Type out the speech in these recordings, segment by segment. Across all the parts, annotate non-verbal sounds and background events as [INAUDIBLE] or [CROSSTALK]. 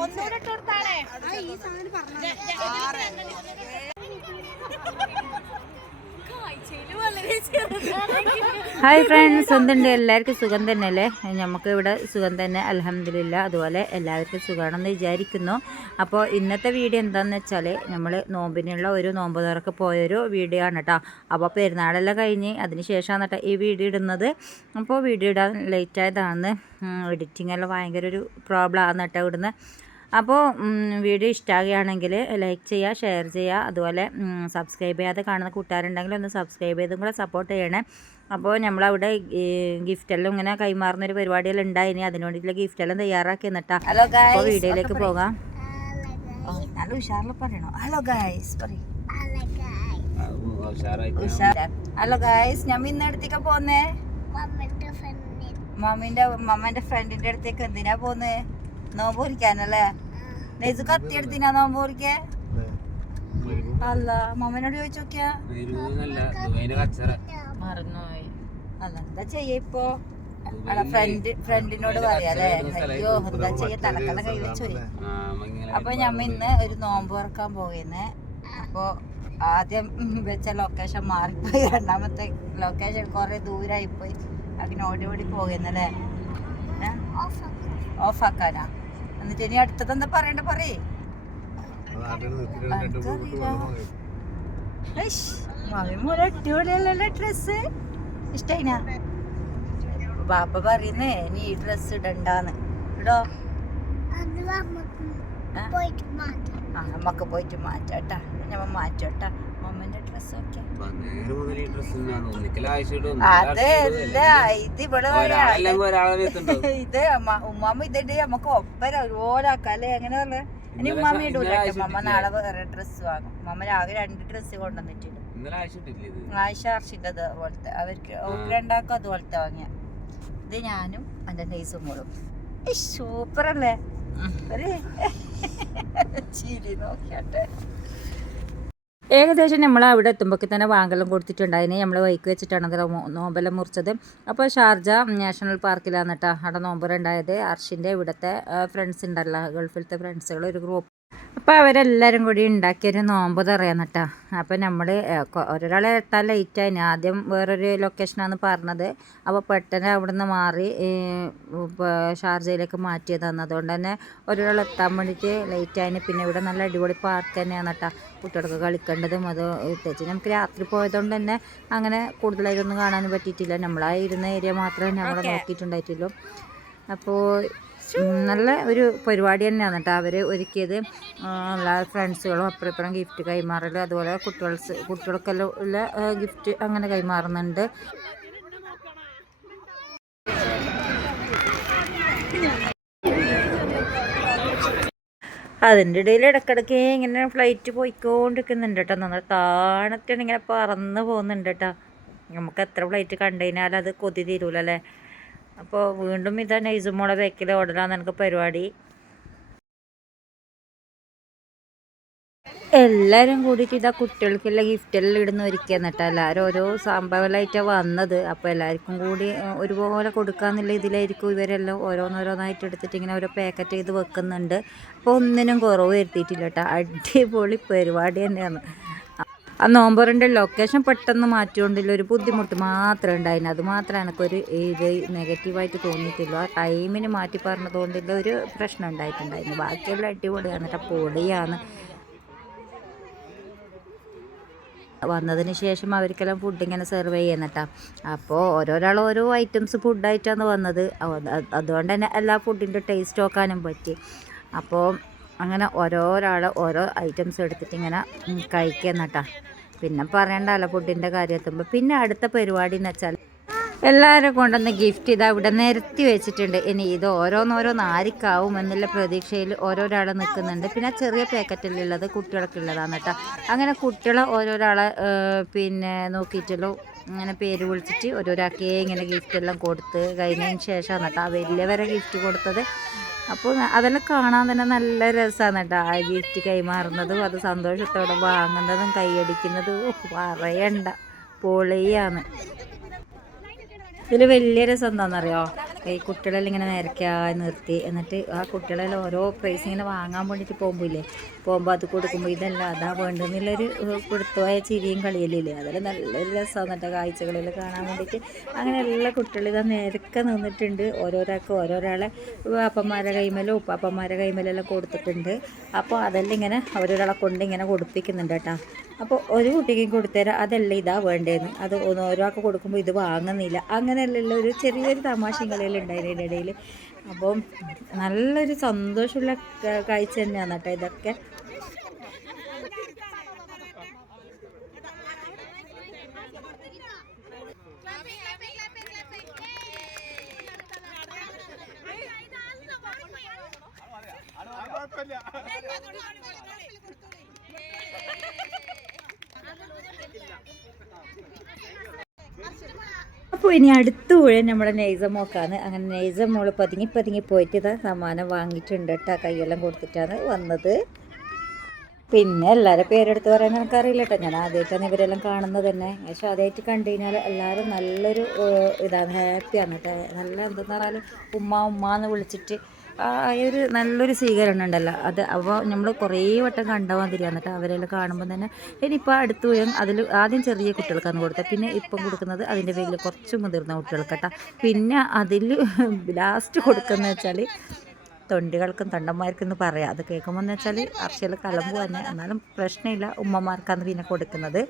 കൊടുത്താണേ hi friends എന്തുണ്ട്? എല്ലാവർക്കും സുഖം തന്നെ അല്ലേ നമുക്ക് ഇവിടെ സുഖം തന്നെ അലഹമില്ല അതുപോലെ എല്ലാവർക്കും സുഖമാണെന്ന് വിചാരിക്കുന്നു. അപ്പോൾ ഇന്നത്തെ വീഡിയോ എന്താണെന്ന് വെച്ചാൽ നമ്മൾ നോമ്പിനുള്ള ഒരു നോമ്പ് തുറക്ക് പോയൊരു വീഡിയോ ആണ് കേട്ടോ അപ്പോൾ പെരുന്നാളെല്ലാം കഴിഞ്ഞ് അതിന് ശേഷമാണ് കേട്ടോ ഈ വീഡിയോ ഇടുന്നത്. അപ്പോൾ വീഡിയോ ഇടാൻ ലേറ്റ് ആയതാണ്. എഡിറ്റിംഗ് എല്ലാം ഭയങ്കര ഒരു പ്രോബ്ലം ആണ് കേട്ടോ ഇടുന്നത് അപ്പോൾ വീഡിയോ ഇഷ്ടമാകുകയാണെങ്കിൽ ലൈക്ക് ചെയ്യുക ഷെയർ ചെയ്യുക അതുപോലെ സബ്സ്ക്രൈബ് ചെയ്യാതെ കാണുന്ന കൂട്ടുകാരുണ്ടെങ്കിൽ ഒന്ന് സബ്സ്ക്രൈബ് ചെയ്തും കൂടെ സപ്പോർട്ട് ചെയ്യണേ. അപ്പോൾ നമ്മളവിടെ ഗിഫ്റ്റെല്ലാം ഇങ്ങനെ കൈമാറുന്ന ഒരു പരിപാടിയെല്ലാം ഉണ്ടായിനി അതിനു വേണ്ടിയിട്ടുള്ള ഗിഫ്റ്റെല്ലാം തയ്യാറാക്കി എന്നിട്ടാ. ഹലോ അപ്പോൾ വീഡിയോയിലേക്ക് പോകാം. നല്ല ഉഷാറിൽ പറയണോ? ഹലോ ഗായ്സ് പറയും. ഹലോ ഗായ്സ് ഞാൻ ഇന്ന് അടുത്തേക്ക് പോന്നേ? മമ്മിന്റെ മമ്മന്റെ ഫ്രണ്ടിന്റെ അടുത്തേക്ക് എന്തിനാ പോന്നേ? നോമ്പ് കുറിക്കാനല്ലേ നെയ്സ് കത്തി എടുത്തിനാ നോമ്പ് കുറിക്കേ അല്ല മമ്മനോട് ചോദിച്ചു നോക്കിയാ മറന്നുപോയി. അല്ല എന്താ ചെയ്യ ഇപ്പൊ? അല്ല ഫ്രണ്ട് ഫ്രണ്ടിനോട് പറയാല്ലേ അയ്യോ എന്താ ചെയ്യ? തലക്കണ കൈ വെച്ചു പോയി. അപ്പൊ ഞമ്മ ഇന്ന് ഒരു നോമ്പ് തുറക്കാൻ പോകുന്നേ. അപ്പൊ ആദ്യം വെച്ച ലൊക്കേഷൻ മാറിപ്പോയി. രണ്ടാമത്തെ ലൊക്കേഷൻ കുറെ ദൂരായി പോയി അങ്ങനെ ഓടി ഓടി പോകുന്നല്ലേ? ഓഫ് ആക്കാനാ? എന്നിട്ട് ഇനി അടുത്തത് എന്താ പറയണ്ട പറയേ. അടിപൊളിയല്ലേ ഡ്രസ് ഇഷ്ടായിനാ? ബാപ്പ പറയുന്നേ നീ ഈ ഡ്രസ് ഇടണ്ടാന്ന്. ഇടോ. ആ നമ്മക്ക് പോയിട്ട് മാറ്റാട്ടാ ഞമ്മ മാറ്റാട്ടാ അതല്ല ഇത് ഇവിടെ. [LAUGHS] ഇത് ഉമ്മാമ്മ ഇതിട്ട് നമുക്ക് ഒപ്പര ഒരുപോലെ ആക്കാല്ലേ എങ്ങനെ പറഞ്ഞ ഇനി ഉമ്മാമ ഇടൂല ഉമ്മ നാളെ വേറെ ഡ്രസ്സ് വാങ്ങും. മമ്മ രാവിലെ രണ്ട് ഡ്രസ്സ് കൊണ്ടുവന്നിട്ടുണ്ട് ആയിഷ അർഷിന്റെ അതുപോലത്തെ. അവർക്ക് രണ്ടാക്കും അതുപോലത്തെ വാങ്ങിയ. ഇത് ഞാനും എന്റെ നെയ്സും മോളും. സൂപ്പർ അല്ലേ ഒരു [LAUGHS] ചിരി നോക്കിയാട്ടെ. ഏകദേശം നമ്മൾ അവിടെ എത്തുമ്പോഴേക്ക് തന്നെ വാങ്കെല്ലാം കൊടുത്തിട്ടുണ്ടായിന്. നമ്മൾ വൈക്ക് വെച്ചിട്ടാണ് അത് നോമ്പെല്ലാം മുറിച്ചത്. അപ്പോൾ ഷാർജ നാഷണൽ പാർക്കിലാണ് അവിടെ നോമ്പറുണ്ടായത്. അർഷിന്റെ ഇവിടുത്തെ ഫ്രണ്ട്സ് ഉണ്ടല്ലോ. ഗൾഫിലത്തെ ഫ്രണ്ട്സുകൾ ഒരു ഗ്രൂപ്പ് അപ്പോൾ അവരെല്ലാവരും കൂടി ഉണ്ടാക്കിയൊരു നോമ്പ് തറയാന്നിട്ടാ അപ്പോൾ നമ്മൾ ഒരാളെ എത്താൻ ലേറ്റായി ആദ്യം വേറൊരു ലൊക്കേഷനാണ് പറഞ്ഞത്. അപ്പോൾ പെട്ടെന്ന് അവിടെ നിന്ന് മാറി ഷാർജയിലേക്ക് മാറ്റിയതാണ്. അതുകൊണ്ട് തന്നെ ഒരാൾ എത്താൻ വേണ്ടിയിട്ട് ലേറ്റായിന് പിന്നെ ഇവിടെ നല്ല അടിപൊളി പാർക്ക് തന്നെയാണ് കേട്ടോ കുട്ടികൾക്ക് കളിക്കേണ്ടതും അത് പ്രത്യേകിച്ച് നമുക്ക് രാത്രി പോയതുകൊണ്ട് തന്നെ അങ്ങനെ കൂടുതലായിട്ടൊന്നും കാണാൻ പറ്റിയിട്ടില്ല. നമ്മളാ ഇരുന്ന ഏരിയ മാത്രമേ നമ്മൾ നോക്കിയിട്ടുണ്ടായിട്ടുള്ളൂ. അപ്പോൾ നല്ല ഒരു പരിപാടി തന്നെയാണ് കേട്ടോ അവർ ഒരുക്കിയത്. എല്ലാ ഫ്രണ്ട്സുകളും അപ്പുറം ഇപ്പുറം ഗിഫ്റ്റ് കൈമാറൽ അതുപോലെ കുട്ടികൾക്ക് കുട്ടികൾക്കെല്ലാം ഉള്ള ഗിഫ്റ്റ് അങ്ങനെ കൈമാറുന്നുണ്ട്. അതിന്റെ ഇടയിൽ ഇടയ്ക്കിടയ്ക്ക് ഇങ്ങനെ ഫ്ലൈറ്റ് പോയിക്കൊണ്ടിരിക്കുന്നുണ്ട് കേട്ടോ നമ്മൾ താണത്തിയാണ് ഇങ്ങനെ പറന്ന് പോകുന്നുണ്ട് കേട്ടോ നമുക്ക് എത്ര ഫ്ലൈറ്റ് കണ്ടു അത് കൊതി തീരൂലല്ലേ? അപ്പോൾ വീണ്ടും ഇതാ നൈസുമോളെ ബാക്കിൽ ഓടലാന്ന് എനിക്ക് പരിപാടി. എല്ലാവരും കൂടിയിട്ട് ഇതാ കുട്ടികൾക്കുള്ള ഗിഫ്റ്റെല്ലാം ഇടുന്ന ഒരുക്കിയെന്ന് കേട്ടോ. എല്ലാവരും ഓരോ സംഭവങ്ങളായിട്ടാണ് വന്നത്. അപ്പോൾ എല്ലാവർക്കും കൂടി ഒരുപോലെ കൊടുക്കാന്നുള്ള ഇതിലായിരിക്കും ഇവരെല്ലാം ഓരോന്നോരോന്നായിട്ട് എടുത്തിട്ട് ഇങ്ങനെ ഓരോ പാക്കറ്റ് ചെയ്ത് വെക്കുന്നുണ്ട്. അപ്പോൾ ഒന്നിനും കുറവ് വരുത്തിയിട്ടില്ല കേട്ടോ. അടിപൊളി പരിപാടി തന്നെയാണ്. ആ നോമ്പറിന്റെ ലൊക്കേഷൻ പെട്ടെന്ന് മാറ്റിക്കൊണ്ടുള്ള ഒരു ബുദ്ധിമുട്ട് മാത്രമേ ഉണ്ടായിരുന്നു അത് മാത്രമേ എനിക്കൊരു ഇത് നെഗറ്റീവായിട്ട് തോന്നിയിട്ടില്ല ആ ടൈമിന് മാറ്റി പറഞ്ഞതുകൊണ്ടില്ല ഒരു പ്രശ്നം ഉണ്ടായിട്ടുണ്ടായിരുന്നു. ബാക്കിയുള്ള അടിപൊളിയാണ് കേട്ടോ. പൊളിയാണ്. വന്നതിന് ശേഷം അവർക്കെല്ലാം ഫുഡ് ഇങ്ങനെ സെർവ് ചെയ്യുന്നട്ടാ അപ്പോൾ ഓരോരാൾ ഓരോ ഐറ്റംസ് ഫുഡായിട്ടാണ് വന്നത്. അതുകൊണ്ട് തന്നെ എല്ലാ ഫുഡിന്റെ ടേസ്റ്റ് നോക്കാനും പറ്റി. അപ്പോൾ അങ്ങനെ ഓരോരാൾ ഓരോ ഐറ്റംസ് എടുത്തിട്ട് ഇങ്ങനെ കഴിക്കുന്നട്ടാ പിന്നെ പറയണ്ടല്ലോ ഫുഡിന്റെ കാര്യം എത്തുമ്പോൾ പിന്നെ അടുത്ത പരിപാടി എന്ന് വെച്ചാൽ എല്ലാവരും കൊണ്ടുവന്ന് ഗിഫ്റ്റ് ഇതാ ഇവിടെ നിരത്തി വെച്ചിട്ടുണ്ട്. ഇനി ഇത് ഓരോന്നോരോന്ന് ആരിക്കാവും എന്നുള്ള പ്രതീക്ഷയിൽ ഓരോരാൾ നിൽക്കുന്നുണ്ട്. പിന്നെ ചെറിയ പാക്കറ്റിലുള്ളത് കുട്ടികൾക്കുള്ളതാണ് കേട്ടോ. അങ്ങനെ കുട്ടികളെ ഓരോരാളെ പിന്നെ നോക്കിയിട്ടുള്ളൂ. ഇങ്ങനെ പേര് വിളിച്ചിട്ട് ഓരോരാൾക്ക് ഇങ്ങനെ ഗിഫ്റ്റ് എല്ലാം കൊടുത്ത് കഴിഞ്ഞതിന് ശേഷമാണ് കേട്ടോ വലിയവരെ ഗിഫ്റ്റ് കൊടുത്തത്. അപ്പോൾ അതെല്ലാം കാണാൻ തന്നെ നല്ല രസമാണ് കേട്ടോ. ആ ഗിഫ്റ്റ് കൈമാറുന്നതും അത് സന്തോഷത്തോടെ വാങ്ങുന്നതും കൈയടിക്കുന്നതും പറയണ്ട. പൊളിയാണ്. ഇതിൽ വലിയ രസം എന്താണെന്നറിയോ ഈ കുട്ടികളെല്ലാം ഇങ്ങനെ നിരക്കായി നിർത്തി. എന്നിട്ട് ആ കുട്ടികളെല്ലാം ഓരോ പ്രൈസ് ഇങ്ങനെ വാങ്ങാൻ വേണ്ടിയിട്ട് പോകുമ്പോയില്ലേ? പോകുമ്പോൾ അത് കൊടുക്കുമ്പോൾ ഇതല്ല അതാ വേണ്ടെന്നുള്ളൊരു കൊടുത്തുപോയ ചിരിയും കളിയല്ലേ അതെല്ലാം നല്ലൊരു രസമാണ് കേട്ടോ കാഴ്ചകളെല്ലാം കാണാൻ വേണ്ടിയിട്ട് അങ്ങനെ എല്ലാ കുട്ടികളും ഇതാ നിരക്കെ നിന്നിട്ടുണ്ട്. ഓരോരാൾക്ക് ഓരോരാളെ അപ്പന്മാരെ കൈമേലും ഉപ്പാപ്പന്മാരെ കൈമേലെല്ലാം കൊടുത്തിട്ടുണ്ട്. അപ്പോൾ അതെല്ലാം ഇങ്ങനെ അവരൊരാളെ കൊണ്ട് ഇങ്ങനെ കൊടുപ്പിക്കുന്നുണ്ട് കേട്ടോ. അപ്പോൾ ഒരു കുട്ടിക്ക് കൊടുത്തരാം അതല്ല ഇതാ വേണ്ടതെന്ന് അത് ഓരോക്ക് ഒരാൾക്ക് കൊടുക്കുമ്പോൾ ഇത് വാങ്ങുന്നില്ല. അങ്ങനെയല്ല ഒരു ചെറിയൊരു തമാശയും അതിന്റെ ഇടയിൽ അപ്പം നല്ലൊരു സന്തോഷമുള്ള കാഴ്ച തന്നെയാണ് കേട്ടോ ഇതൊക്കെ. അപ്പോൾ ഇനി അടുത്ത ഊഴം നമ്മുടെ നെയ്സ മോക്കാണ് അങ്ങനെ നെയ്സ മോൾ പതുങ്ങി പതുങ്ങി പോയിട്ട് ഇതാ സമ്മാനം വാങ്ങിയിട്ടുണ്ട് കേട്ടോ. കൈയെല്ലാം കൊടുത്തിട്ടാണ് വന്നത്. പിന്നെ എല്ലാവരും പേരെടുത്ത് പറയാൻ എനിക്കറിയില്ല കേട്ടോ. ഞാൻ ആദ്യമായിട്ടാണ് ഇവരെല്ലാം കാണുന്നത് തന്നെ. പക്ഷെ ആദ്യമായിട്ട് കണ്ടു കഴിഞ്ഞാൽ എല്ലാവരും നല്ലൊരു ഇതാണ് ഹാപ്പിയാണ് കേട്ടോ. നല്ല എന്തെന്ന് പറഞ്ഞാൽ ഉമ്മ ഉമ്മ എന്ന് വിളിച്ചിട്ട് ഒരു നല്ലൊരു സ്വീകരണം ഉണ്ടല്ലോ. അത് അപ്പോൾ നമ്മൾ കുറേ വട്ടം കണ്ട മാതിരിയാണ് വന്നിട്ട് അവരെല്ലാം കാണുമ്പോൾ തന്നെ ഇനിയിപ്പോൾ അടുത്ത് പോയാൽ അതിൽ ആദ്യം ചെറിയ കുട്ടികൾക്കാണ് കൊടുത്തത്. പിന്നെ ഇപ്പം കൊടുക്കുന്നത് അതിന്റെ പേരിൽ കുറച്ച് മുതിർന്ന കുട്ടികൾക്ക് കേട്ടോ. പിന്നെ അതിൽ ലാസ്റ്റ് കൊടുക്കുന്നത് വെച്ചാൽ തൊണ്ടികൾക്കും തൊണ്ടന്മാർക്കും എന്ന് പറയാം. അത് കേൾക്കുമ്പോൾ എന്ന് വെച്ചാൽ അർച്ചയിൽ കലമ്പ് തന്നെ. എന്നാലും പ്രശ്നമില്ല ഉമ്മമാർക്കാണ് പിന്നെ കൊടുക്കുന്നത്.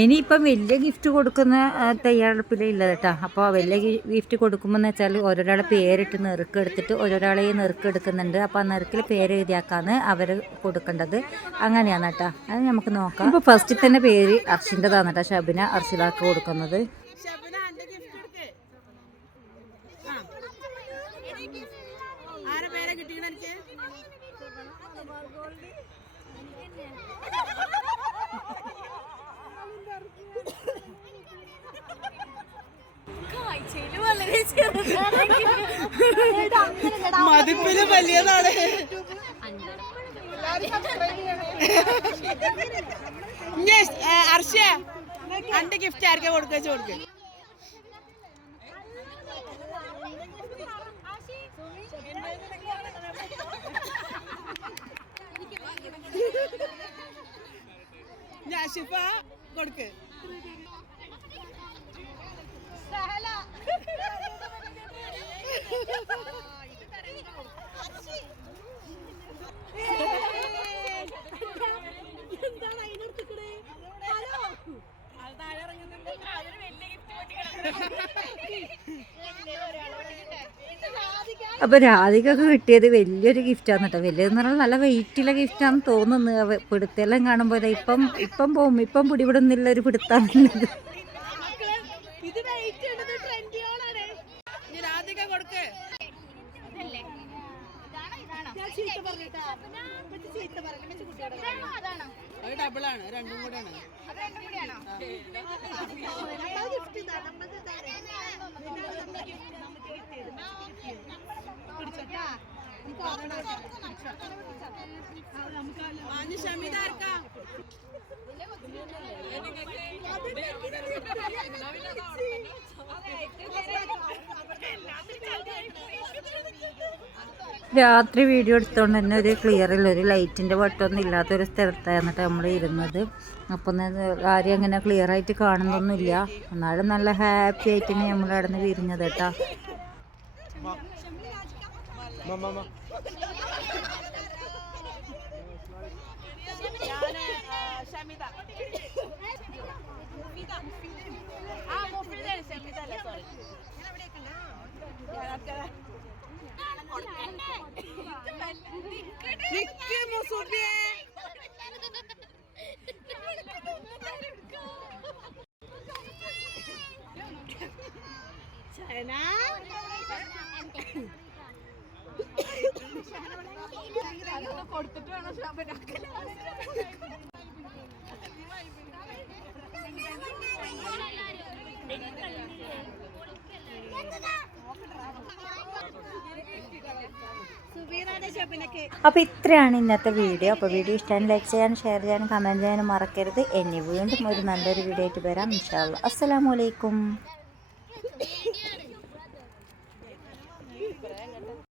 ഇനിയിപ്പം വലിയ ഗിഫ്റ്റ് കൊടുക്കുന്ന തയ്യാറെടുപ്പിലില്ല കേട്ടോ അപ്പോൾ വലിയ ഗിഫ്റ്റ് കൊടുക്കുമ്പോൾ എന്ന് വെച്ചാൽ ഓരോരാളെ പേരിട്ട് നെറുക്കെടുത്തിട്ട് ഓരോരാളെ നെറുക്കെടുക്കുന്നുണ്ട് അപ്പോൾ ആ നെറുക്കിൽ പേര് എഴുതിയാക്കാന്ന് അവർ കൊടുക്കേണ്ടത് അങ്ങനെയാണ് കേട്ടോ അത് നമുക്ക് നോക്കാം. അപ്പോൾ ഫസ്റ്റിൽ തന്നെ പേര് അർഷിന്റെതാണ് കേട്ടോ ഷബിന അർഷിലാക്ക് കൊടുക്കുന്നത് ഷബന അന്റെ ഗിഫ്റ്റ് എടുക്ക് ആ. ആരെ പേരെ കിട്ടിയത് എനിക്ക് മതിപ്പിൽ വലിയതാണ്. അർഷ്യ അന്റെ ഗിഫ്റ്റ് ആർക്കാ കൊടുക്കുക കൊടുക്കുക നാഷിഫ കൊടുക്ക്. അപ്പോൾ രാധികൊക്കെ കിട്ടിയത് വലിയൊരു ഗിഫ്റ്റാണ് കേട്ടോ വലിയതെന്ന് പറഞ്ഞാൽ നല്ല വെയിറ്റുള്ള ഗിഫ്റ്റാണെന്ന് തോന്നുന്നു. പിടുത്തെല്ലാം കാണുമ്പോൾ ഇപ്പം ഇപ്പം പോവും. ഇപ്പം പിടിപെടുന്നില്ല ഒരു പിടുത്താണുള്ളത് ഇത് വെയിറ്റ് അത് ഡബിൾ ആണ് രണ്ടും കൂടെയാണ്. നമുക്ക് കിട്ടിയത്. പിടിച്ചോട്ടാ. രാത്രി വീഡിയോ എടുത്തുകൊണ്ട് തന്നെ ഒരു ക്ലിയറിൽ ഒരു ലൈറ്റിന്റെ വട്ടമൊന്നും ഇല്ലാത്തൊരു സ്ഥലത്തായിരുന്നിട്ട് നമ്മൾ ഇരുന്നത്. അപ്പം ആരും അങ്ങനെ ക്ലിയർ ആയിട്ട് കാണുന്നൊന്നുമില്ല. എന്നാലും നല്ല ഹാപ്പി ആയിട്ട് നമ്മൾ അവിടെ നിന്ന് വിരിഞ്ഞത് കേട്ടാ. ആ, സോറി കൊടുത്തിട്ട് വേണം ഷാബനാക്കൽ സുബീറാന്റെ ഷോപ്പിലൊക്കെ അപ്പോൾ ഇത്രയാണ് ഇന്നത്തെ വീഡിയോ. അപ്പോൾ വീഡിയോ ഇഷ്ടമാണ് ലൈക്ക് ചെയ്യാനും ഷെയർ ചെയ്യാനും കമന്റ് ചെയ്യാനും മറക്കരുത്. എന്നെ വീണ്ടും ഒരു നല്ലൊരു വീഡിയോ ആയിട്ട് വരാം. ഇൻഷാല്ല അസ്സാം വലൈക്കും